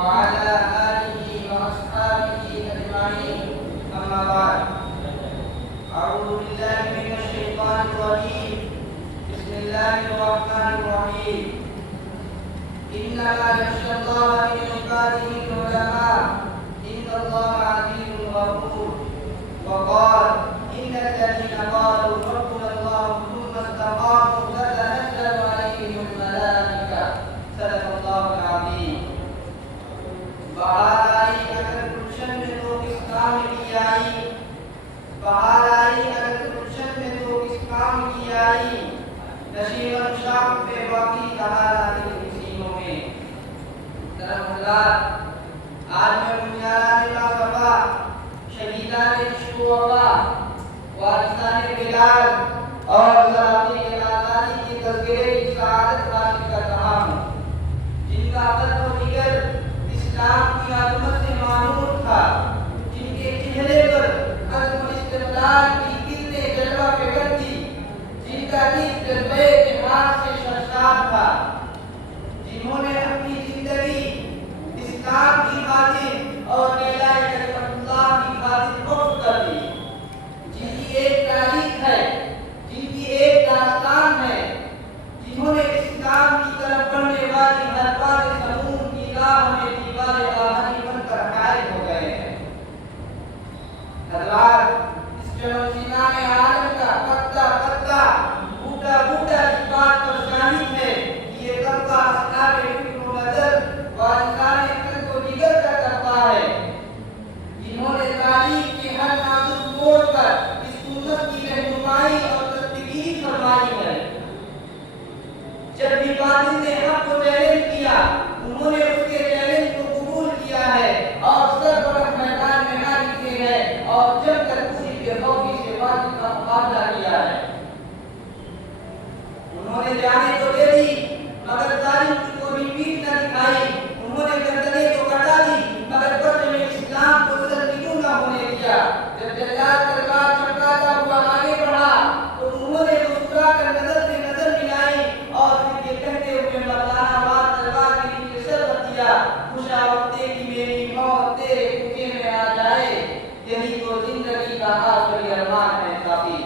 وعلى آله وأصحابه أجمعين أما بعد أعوذ بالله من الشيطان الرجيم بسم الله الرحمن الرحيم إنما يخشى الله من عباده العلماء إن الله عزيز غفور وقال إن الذين قالوا ربنا الله ثم استقاموا تتنزل عليهم الملائكة صدق الله العظيم بہار آئی اگر گلشن میں تو کس کام کی آئی بہار آئی اگر گلشن میں تو کس کام کی آئی نشیمن شاپ پہ باقی کہا دل نسیموں میں درم اللہ آج میں بنیاران باصفا شہیدان عشق و وفا وارثان بلال اور سلاطین آزادی کی تذکرے کی سعادت حاصل کر رہا ہوں جن کا قلب و جگر اسلام کی عظمت سے معمور تھا جن کے چہرے پر عزم و استقلال کی کرنیں جلوہ فکر تھی جن کا دل جذبے جہاد سے سرشار تھا جنہوں نے اپنی زندگی اسلام کی خاطر اور اعلاء کلمت اللہ کی خاطر وقف کر دی جن کی ایک تاریخ ہے جن کی ایک داستان ہے جنہوں نے اسلام کی طرف بڑھنے والی دربار سمون کی راہ میں دیوار آہنی بن کر قائم ہو گئے ہیں حضرات اس جنوسینا میں عالم کا پتا پتا بوٹا بوٹا اس بات پر شاہد ہے کہ یہ طبقہ اصحاب فکر و نظر وارثان قلب و جگر کا طبقہ ہے جنہوں نے تاریخ کے ہر نازک موڑ پر اس امت کی رہنمائی اور تصدیق فرمائی ہے جب بھی باطل نے حق کو چیلنج کیا انہوں نے اس کے چیلنج کو قبول کیا ہے اور سر بڑھ میدان میں نہ لکھے ہیں اور جب تک کسی کے خوفی سے باطل کا مقابلہ کیا ہے انہوں نے جانے تو دے دی مگر ظالم کو بھی پیٹ نہ دکھائی انہوں نے گردنیں تو کٹا دی مگر پرچم اسلام کو سرنگوں نہ ہونے دیا جب جلال تلوار چمکاتا ہوا آگے بڑھا تو انہوں نے مسکرا کر نظر سے نظر ملائی اور پھر یہ کہتے ہوئے مردانہ وار تلوار کے نیچے سر رکھ دیا خوشا وقتے کی میری موت تیرے کوچے میں آ جائے یہی تو زندگی کا آخری ارمان ہے کافی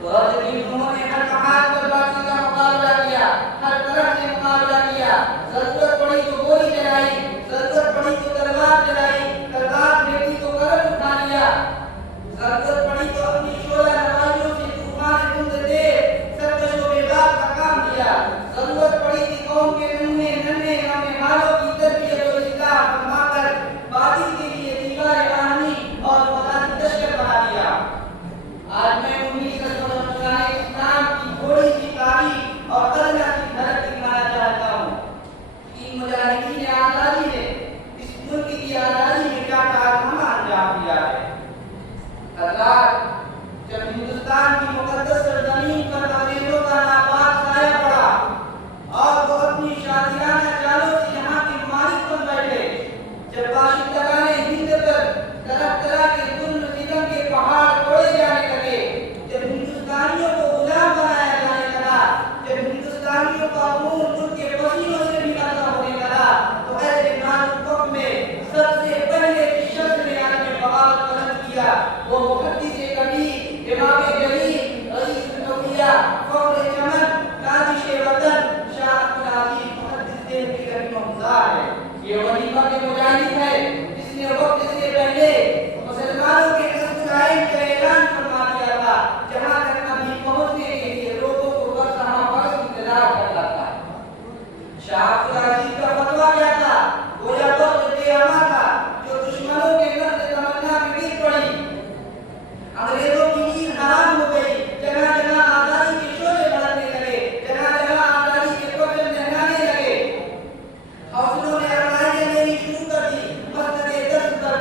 تو اب جب انہوں نے ہر محال پر باطل کا مقابلہ کیا ہر طرح سے مقابلہ کیا ضرورت پڑی تو گولی چلائی ضرورت پڑی تو تلوار چلائی تلوار بھیٹی تو قلم اٹھا لیا ضرورت پڑی تو اپنی شعلہ نوازیوں سے طوفان دھند دے سرکش و بےباک کا کام کیا ضرورت پڑی تھی قوم کے ننھے ننھے نوجوانوں کی تربیت و اصلاح فرما کر باطل کے لیے دیوار آہنی اور فسادی لشکر بنا دیا آج میں انہیں اسلام کی تھوڑی سی تاریخ اور قلعہ کی دھڑک دکھانا چاہتا ہوں کہ مجاہدین آزادی نے اس ملک کی آزادی میں کیا کارنامہ انجام دیا ہے حضرات جب ہندوستان کی مقدس سرزمین پر انگریزوں کا ناپاک سایہ پڑا اور وہ اپنی شادیانہ چالوں سے یہاں کے مالک بن بیٹھے جب باشندگان ہند پر طرح طرح کے ظلم ستم کے پہاڑ توڑے جانے لگے جب ہندوستانیوں کو غلام بنایا جانے لگا جب ہندوستانیوں کا خون ان کے پسینوں سے بھی نازل ہونے لگا تو ایسے نازک وقت میں سب سے پہلے جس شخص نے اپنے بغاوت بلند کیا وہ محدث کبیر امام جلیل رئیس الاولیاء فخر چمن نازش وطن شاہ عبدالعزیز محدث دہلوی رحمہ اللہ ہے یہ وہی مرد مجاہد ہے جس نے وقت سے پہلے مسلمانوں کے قصد قائم کا اعلان فرما دیا تھا جہاں تک ابھی پہنچنے کے لیے لوگوں کو برسہ برس انتظار کرتا تھا شاہ عبدالعزیز کا فتویٰ کیا تھا گویا وقت قیامہ تھا جو دشمنوں کے نرد تمنا میں گر پڑی انگریزوں کی نیند حرام ہو گئی جگہ جگہ آزادی کے شعلے بڑھنے لگے جگہ جگہ آزادی کے پرچم لہرانے لگے حوصلوں نے افزائیاں دینی شروع کر دی مسجد دست پر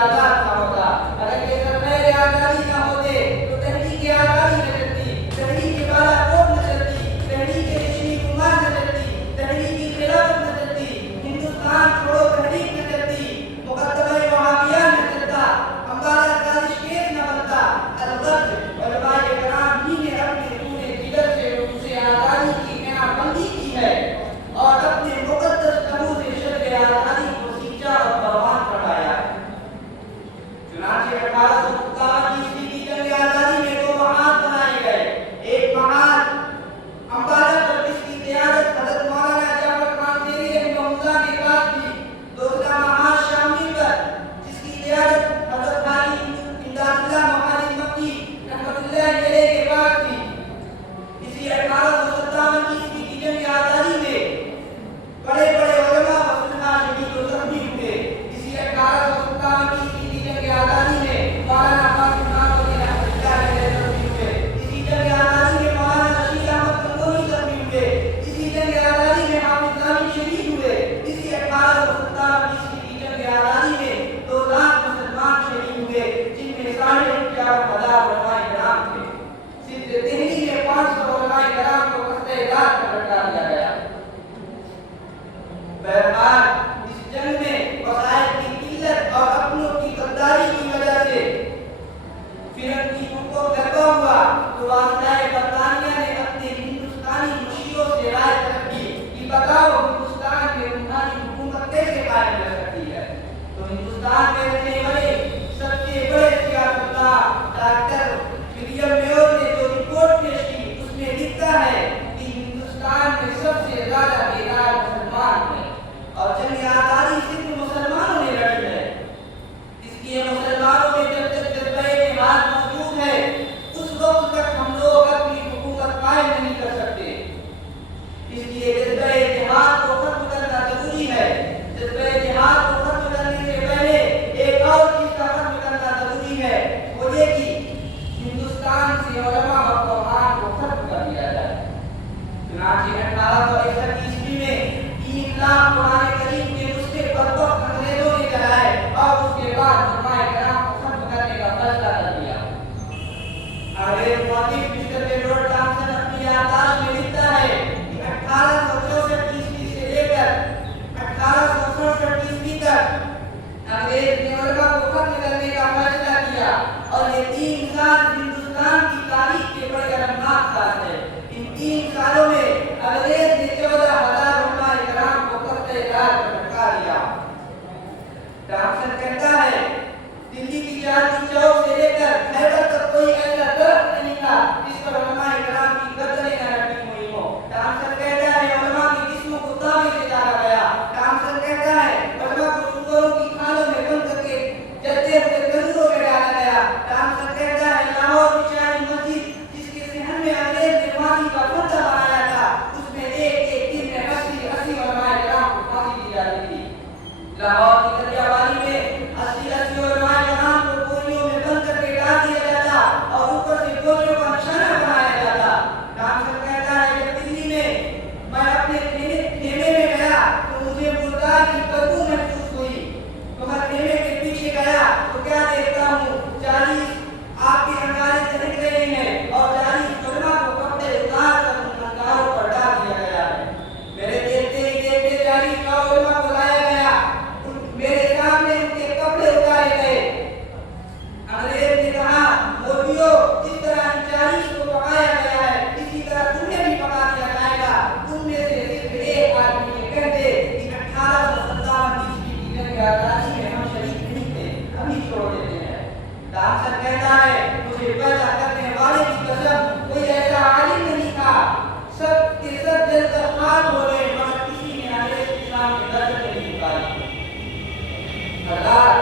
آزاد نہ ہوتا. اگر یہ ذرائع آزادی نہ ہوتے تو تحریک آزادی نہ چلتی, تحریک بالا کوٹ نہ چلتی, تحریک رشمی کمار نہ چلتی, تحریک خلافت نہ چلتی, ہندوستان چھوڑو تحریک نہ چلتی, مقدمہ وہابیہ نہ چلتا, امبالہ سازش کیس نہ بنتا. البتہ علماء کرام ہی نے اپنے خون جگر سے اسے آزادی کی نعمت بندی کی ہے اور اپنے مقدس قبول شرع آزادی کو سینچا اور پروان چڑھایا ہے. چنانچہ 1857 کی جنگ آزادی میں 2 محاذ بنائے گئے. ایک محاذ امبالہ پر جس کی قیادت حضرت مولانا جعفر قاسمی رحمہ اللہ نے پاس کی. دوسرا محاذ شاملی پر جس کی قیادت حضرت حاجی امداد اللہ محمد مکی رحمۃ اللہ علیہ کے پاس تھی. اسی 1857 کی جنگ آزادی میں بڑے بڑے علماء و فقہاء شہید و زخمی ہوئے. اسی 1857 کی جنگ آزادی میں مولانا قاسم نانوتوی رحمۃ اللہ علیہ زخمی ہوئے. اسی جنگ آزادی میں مولانا رشید احمد گنگوہی زخمی ہوئے. اسی جنگ آزادی میں حافظ نامی شہید ہوئے. اسی 1857 کی جنگ آزادی میں 2 لاکھ مسلمان شہید ہوئے, جن میں 11,500 علماء کرام تھے. صرف دہلی میں 500 علماء کرام کو قصد اعدام پر لٹکا دیا گیا. بہرحال اس جنگ میں وسائل کی قلت اور اپنوں کی غداری کی وجہ سے فرنگی کو غلبہ ہوا تو واسطۂ برطانیہ نے اپنے ہندوستانی مشیروں سے رائے طلب کی کہ بتاؤ ہندوستان میں تمہاری حکومت کیسے قائم رہ سکتی ہے. تو ہندوستان میں رہنے والے سب سے بڑے سیاستداں ڈاکٹر ولیم میور نے جو رپورٹ پیش کی اس میں لکھا ہے کہ ہندوستان میں سب سے زیادہ بیدار مسلمان ہیں اور جنگ آزادی صرف مسلمانوں نے لڑی ہے. اس لیے مسلمانوں میں جب تک جذبہ جہاد موجود ہے اس وقت تک ہم لوگ اپنی حکومت قائم نہیں کر سکتے. اس لیے جذبہ جہاد کو ختم کرنا ضروری ہے. جذبہ جہاد کو ختم کرنے سے پہلے ایک اور چیز کا ختم کرنا ضروری ہے, وہ یہ کہ ہندوستان سے علماء و قرآن کو ختم کر دیا جائے. چنانچہ 1861 میں 3 لاکھ قرآن کریم کے نسخے بدبخت انگریزوں نے چلائے اور اس کے بعد علماء کرام کو ختم کرنے کا فیصلہ کر دیا. انگریز مؤرخ مسٹر ایڈورڈ ٹامسن اپنی یادداشت میں لکھتا ہے کہ 1864 سے لے کر 1867 تک انگریز نے علماء کو ختم کرنے کا فیصلہ کیا اور یہ 3 سال ہندوستان کی تاریخ کے بڑے المناک سال ہے. ان 3 سالوں میں انگریز نے 14,000 علماء کرام کو قصد اعدام پر لٹکا دیا. ٹامسن کہتا ہے دلی کی چاندنی چوک سے لے کر خیبر تک کوئی ایسا درخت نہیں تھا جس پر علماء کرام کی گردنیں نہ لٹکی ہوئی ہوں. ٹامسن کہتا ہے علماء کے جسموں کو تابے سے ڈالا گیا. ٹامسن کہتا ہے علماء کو سوروں کی کھالوں میں بند کر کے جلتے ہوئے تندوروں میں ڈالا گیا. ٹامسن کہتا ہے لاہور کی شاہی مسجد جس کے صحن میں انگریز نے پانی کا پردہ بنایا تھا اس میں ایک دن میں 80 علماء کرام کو پھانسی دی جاتی تھی. لاہور کی دریا والی میں 80 علماء کرام کو گولیوں میں بند کر کے ڈال دیا جاتا اور اوپر سے گولیوں کا نشانہ بنایا جاتا. ٹامسن کہتا ہے کہ دلی میں میں اپنے خیمے میں گیا تو مجھے مردار کی بدبو محسوس ہوئی. تو میں خیمے کے پیچھے گیا تو کیا دیکھتا ہوں 40 آپ کے انگارے چلک رہے ہیں اور 40 علماء کو کپڑے اتار کر ان انگاروں پر ڈال دیا گیا ہے. میرے دیکھتے ہی دیکھتے 40 علماء کو لایا گیا. میرے سامنے ان کے کپڑے اتارے گئے. انگریز نے کہا مولویوں جس طرح ان 40 کو پکایا گیا ہے اسی طرح تمہیں بھی پکا دیا جائے گا. تم میں سے صرف ایک آدمی یہ کہہ دے کہ 1857 کی جنگ آزادی میں ہم شریک نہیں تھے, ہم ہی چھوڑ دیتے ہیں. ٹامسن کہتا ہے مجھے پیدا کرنے والے کی قسم کوئی ایسا عالم نہیں تھا. سب کے سب جل کر خاک ہو گئے مگر کسی نے انگریز اسلام کے درد نہیں اتاری. سردار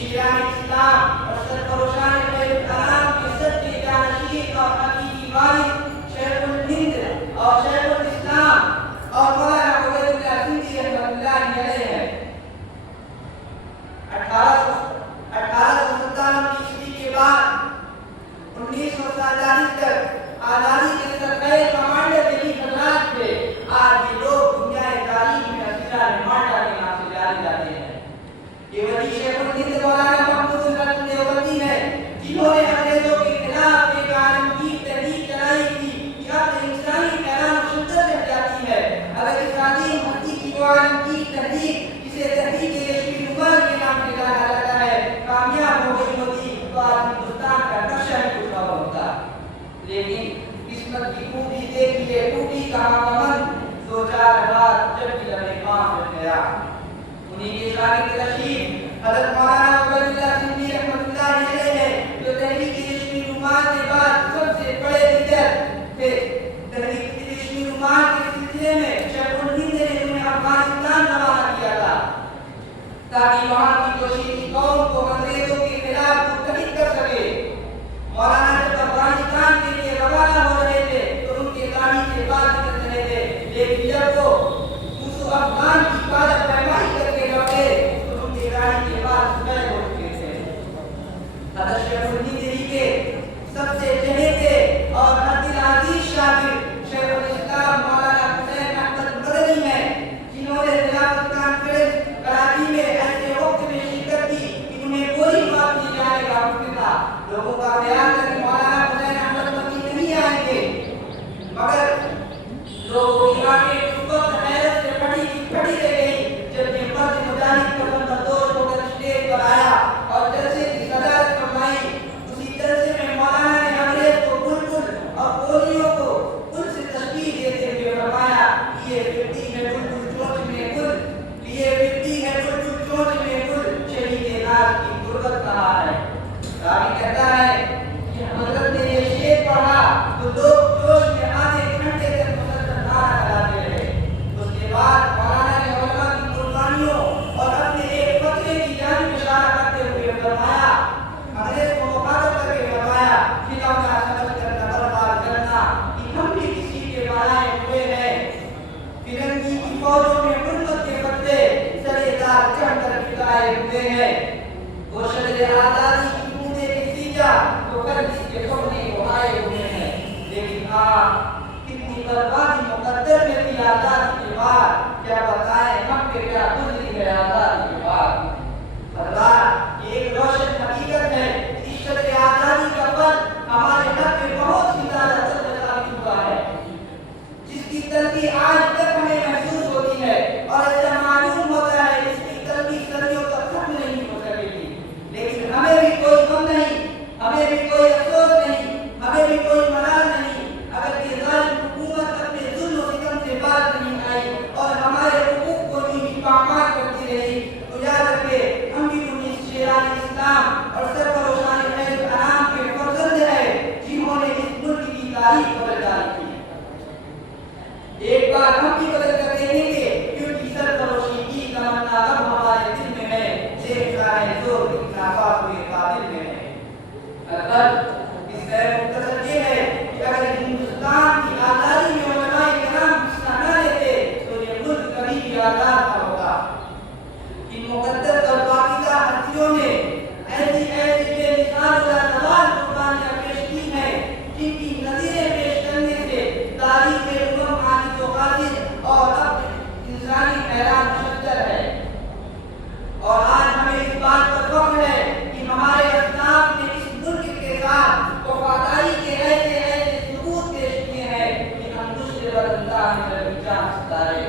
شیران اسلام اور سرفروشان خیر الانام کے سچے جانشین اور حقیقی والد شیخ الہند اور شیخ الاسلام اور مولانا عبید اللہ سندھی رحمۃ اللہ علیہ ہیں. 1857 کے بعد ان انہیں کے شاگرد رشید حضرت مولانا عبید اللہ سندھی رحمۃ اللہ علیہ ہے جو تحریک ریشمی رومان کے بعد سب سے بڑے لیڈر تھے۔ تحریک ریشمی رومان کے سلسلے میں شیخ الہند نے انہیں افغانستان روانہ کیا تھا تاکہ وہاں کی توشیدی قوم کو انگریزوں کے خلاف متحد کر سکے۔ مولانا جب افغانستان کے لیے روانہ ہو رہے تھے تو ان کے گاڑی سے بات کر رہے تھے، لیکن جب وہ موسو افغان کی عبادت پیمائی کر کے لوٹے تو ان کے گاڑی کے بعد غائب ہو چکے تھے۔ حضرت شیخ الہند کے سب سے چہیتے اور دل عزیز شاگرد شیخ الاسلام مولانا حسین احمد مدنی ہیں، جنہوں نے خلافت کانفرنس کراچی میں ایسے وقت میں شرکت کی کہ انہیں کوئی بات نہیں جانے کا حکم تھا۔ لوگوں کا خیال تھا کہ مولانا حسین احمد مدنی نہیں آئیں گے، مگر لوگوں کی آنکھیں اس وقت حیرت سے پھٹی رہ گئی جب یہ مرد مجاہد قدم بردوش ہو کر اسٹیج پر آیا اور جلسے کی صدارت فرمائی۔ اسی جلسے میں مولانا نے انگریز کو بلبل اور کولیوں کو ان سے تشبیہ دیتے ہوئے فرمایا، یہ پھرتی ہے بلبل چونچ میں گل، یہ پھرتی ہے بلبل چونچ میں گل، شہید ناز کی غربت کہاں ہے۔ راوی کہتا ہے کہ حضرت نے یہ شعر پڑھا تو لوگ جوش میں آدھے گھنٹے تک مسلسل نعرہ لگاتے رہے۔ اس کے بعد مولانا نے علماء کی قربانیوں اور اپنے ایک فقرے کی جانب اشارہ کرتے ہوئے فرمایا، انگریز کو مخاطب کر کے فرمایا، کھلونا سمجھ کر نہ برباد کرنا کہ ہم بھی کسی کے بنائے ہوئے ہیں۔ فرنگی کی فوجوں میں غربت کے بدلے سرے دار چڑھ کر پھیلائے ہوئے ہیں۔ وہ شجر آزادی کی بوندے کے سیجا تو کرنی کے سپنے کو آئے ہوئے ہیں، لیکن کتنی بربادی مقدر میں تھی آزادی کے بعد، کیا بتائیں ہم کے کیا گزری ہے آزادی کے بعد۔ اللہ یہ ایک روشن حقیقت ہے، اس شجر آزادی کا پھل ہمارے حق میں بہت ہی زیادہ ثابت ہوا ہے، جس کی تلخی آج تک ہمیں محسوس ہوتی ہے اور ایسا معلوم ہوتا ہے اس کی تلخی صدیوں تک ختم نہیں ہو سکے گی، لیکن ہمیں بھی کوئی غم نہیں، ہمیں بھی کوئی افسوس نہیں، ہمیں بھی کوئی ملال نہیں اگر یہ ظالم حکومت اپنے ظلم و ستم سے باز نہیں آئی اور ہمارے حقوق کو بھی پامال کرتی رہی تو یاد رکھے ہم بھی انیس شیران اسلام اور سرفروشان فیض انعام کے فرزند ہیں جنہوں نے اس ملک کی تاریخ بدل ڈالی تھی۔ ایک بار ہم بھی بدل کر دیکھیں گے کیونکہ سرفروشی کی تمنا اب ہمارے دل میں ہے، دیکھتا ہے زور انصافات ہوئے قابل میں ہے۔ اس سے مختصر یہ ہے کہ اگر ہندوستان کی آزادی میں علماء کرام حصہ نہ لیتے تو یہ ملک کبھی بھی آزاد نہ ہوتا۔ ان مقدس اور پاکیزہ ہستیوں نے ایسی بے مثال لازوال قربانیاں پیش کی ہیں جن کی نظیریں پیش کرنے سے تاریخ امم عاجز و قادر اور اب انسانی حیران مشکل ہے۔ اور آج ہمیں اس بات پر فخر ہے کہ ہمارے اسلاف نے اس ملک کے ساتھ وفاداری کے ایسے ثبوت پیش کیے ہیں کہ ہم دوسرے پر اللہ میں جان ستارے۔